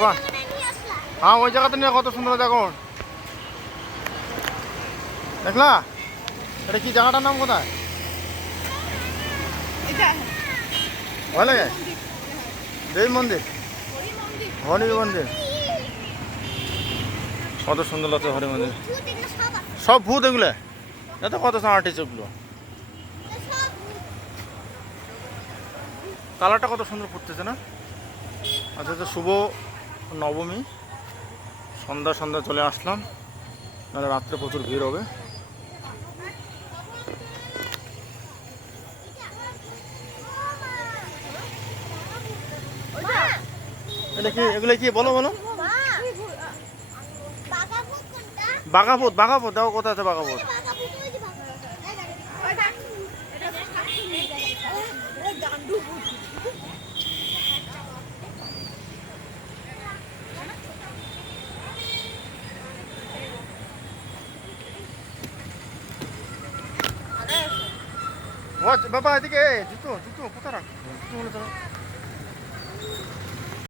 হ্যাঁ ওই জায়গাতে নিয়ে কত সুন্দর দেখো দেখলা? এটা কি জায়গাটার নাম কোথায়? ভালো লাগে? দেবী মন্দির? হরি মন্দির কত সুন্দর লাগছে হরি মন্দির সব ভূত এগুলো? এত কত আর্টিস্ট এগুলো কালারটা কত সুন্দর ফুটতেছে না? আচ্ছা তো শুভ নবমী। সন্ধ্যা সন্ধ্যা চলে আসলাম। নাহলে রাত্রে প্রচুর ভিড় হবে। এটা কি? এগুলো কি? বলো বলো। বাঘাপুত বাঘাপুত দেখো কোথায় আছে বাঘাপুত Wah, bapa tiga, eh. tutup, tutup, putar aku. Tutup, putar.